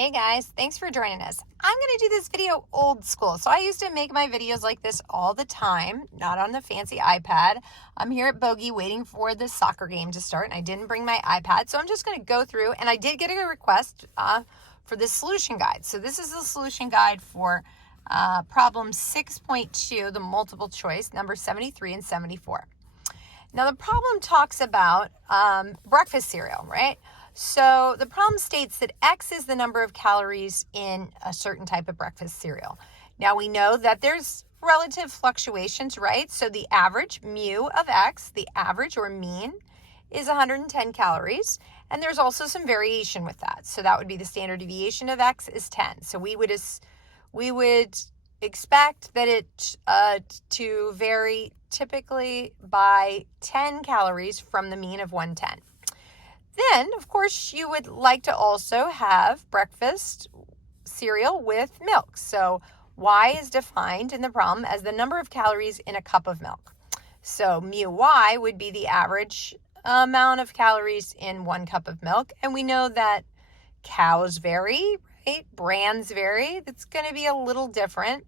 Hey guys, thanks for joining us. I'm going to do this video old school. So I used to make my videos like this all the time, not on the fancy iPad. I'm here at Bogey waiting for the soccer game to start and I didn't bring my iPad. So I'm just going to go through, and I did get a request for this solution guide. So this is the solution guide for problem 6.2, the multiple choice, number 73 and 74. Now the problem talks about breakfast cereal, right? So the problem states that X is the number of calories in a certain type of breakfast cereal. Now we know that there's relative fluctuations, right? So the average, mu of X, the average or mean, is 110 calories. And there's also some variation with that. So that would be the standard deviation of X is 10. So we would expect that it to vary typically by 10 calories from the mean of 110. Then, of course, you would like to also have breakfast cereal with milk. So Y is defined in the problem as the number of calories in a cup of milk. So mu Y would be the average amount of calories in 1 cup of milk. And we know that cows vary, right? Brands vary. That's going to be a little different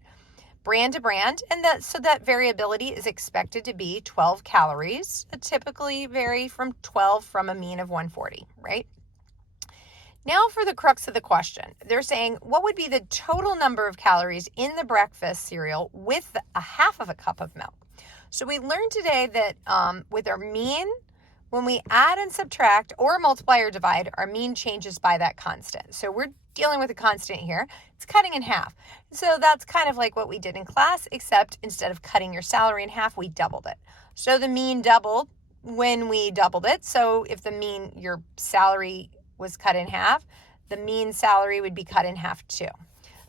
brand to brand, and so that variability is expected to be 12 calories. It typically vary from 12 from a mean of 140, right? Now for the crux of the question. They're saying, what would be the total number of calories in the breakfast cereal with a half of a cup of milk? So we learned today that with our mean, when we add and subtract or multiply or divide, our mean changes by that constant. So we're dealing with a constant here. It's cutting in half. So that's kind of like what we did in class, except instead of cutting your salary in half, we doubled it. So the mean doubled when we doubled it. So if your salary was cut in half, the mean salary would be cut in half too.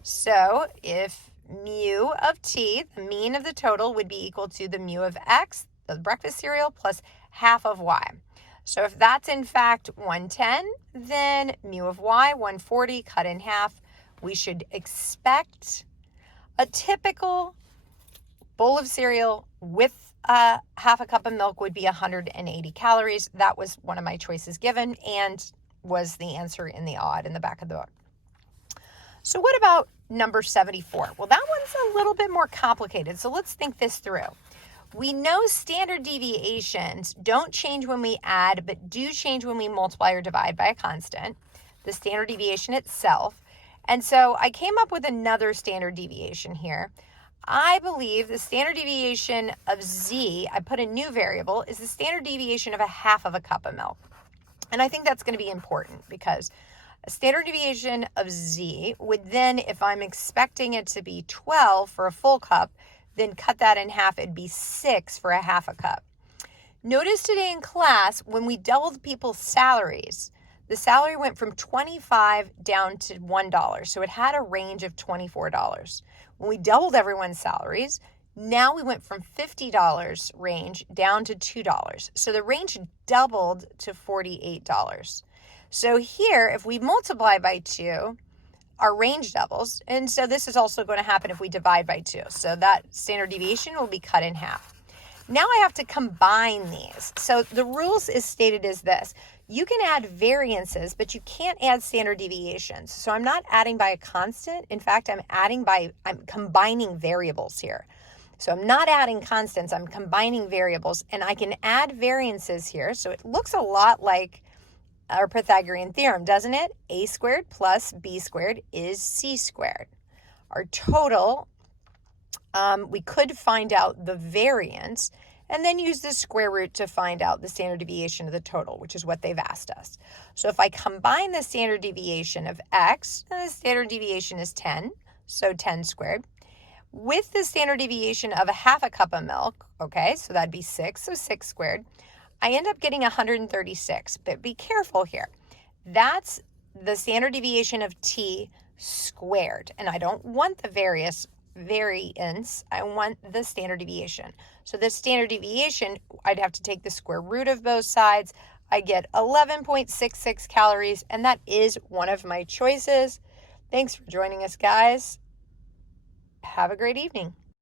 So if mu of t, the mean of the total, would be equal to the mu of x, the breakfast cereal, plus half of y. So if that's in fact 110, then mu of y, 140, cut in half. We should expect a typical bowl of cereal with half a cup of milk would be 180 calories. That was one of my choices given and was the answer in the odd in the back of the book. So what about number 74? Well, that one's a little bit more complicated. So let's think this through. We know standard deviations don't change when we add, but do change when we multiply or divide by a constant, the standard deviation itself. And so I came up with another standard deviation here. I believe the standard deviation of Z, I put a new variable, is the standard deviation of a half of a cup of milk. And I think that's going to be important because a standard deviation of Z would then, if I'm expecting it to be 12 for a full cup, then cut that in half, it'd be 6 for a half a cup. Notice today in class, when we doubled people's salaries, the salary went from $25 down to $1. So it had a range of $24. When we doubled everyone's salaries, now we went from $50 range down to $2. So the range doubled to $48. So here, if we multiply by 2, our range doubles. And so this is also going to happen if we divide by 2. So that standard deviation will be cut in half. Now I have to combine these. So the rules is stated as this. You can add variances, but you can't add standard deviations. So I'm not adding by a constant. In fact, I'm combining variables here. So I'm not adding constants, I'm combining variables, and I can add variances here. So it looks a lot like our Pythagorean theorem, doesn't it? A squared plus b squared is c squared. Our total, we could find out the variance and then use the square root to find out the standard deviation of the total, which is what they've asked us. So if I combine the standard deviation of x, and the standard deviation is 10, so 10 squared, with the standard deviation of a half a cup of milk, okay, so that'd be 6, so 6 squared, I end up getting 136, but be careful here. That's the standard deviation of t squared, and I don't want the variance, I want the standard deviation. So the standard deviation, I'd have to take the square root of both sides. I get 11.66 calories, and that is one of my choices. Thanks for joining us, guys. Have a great evening.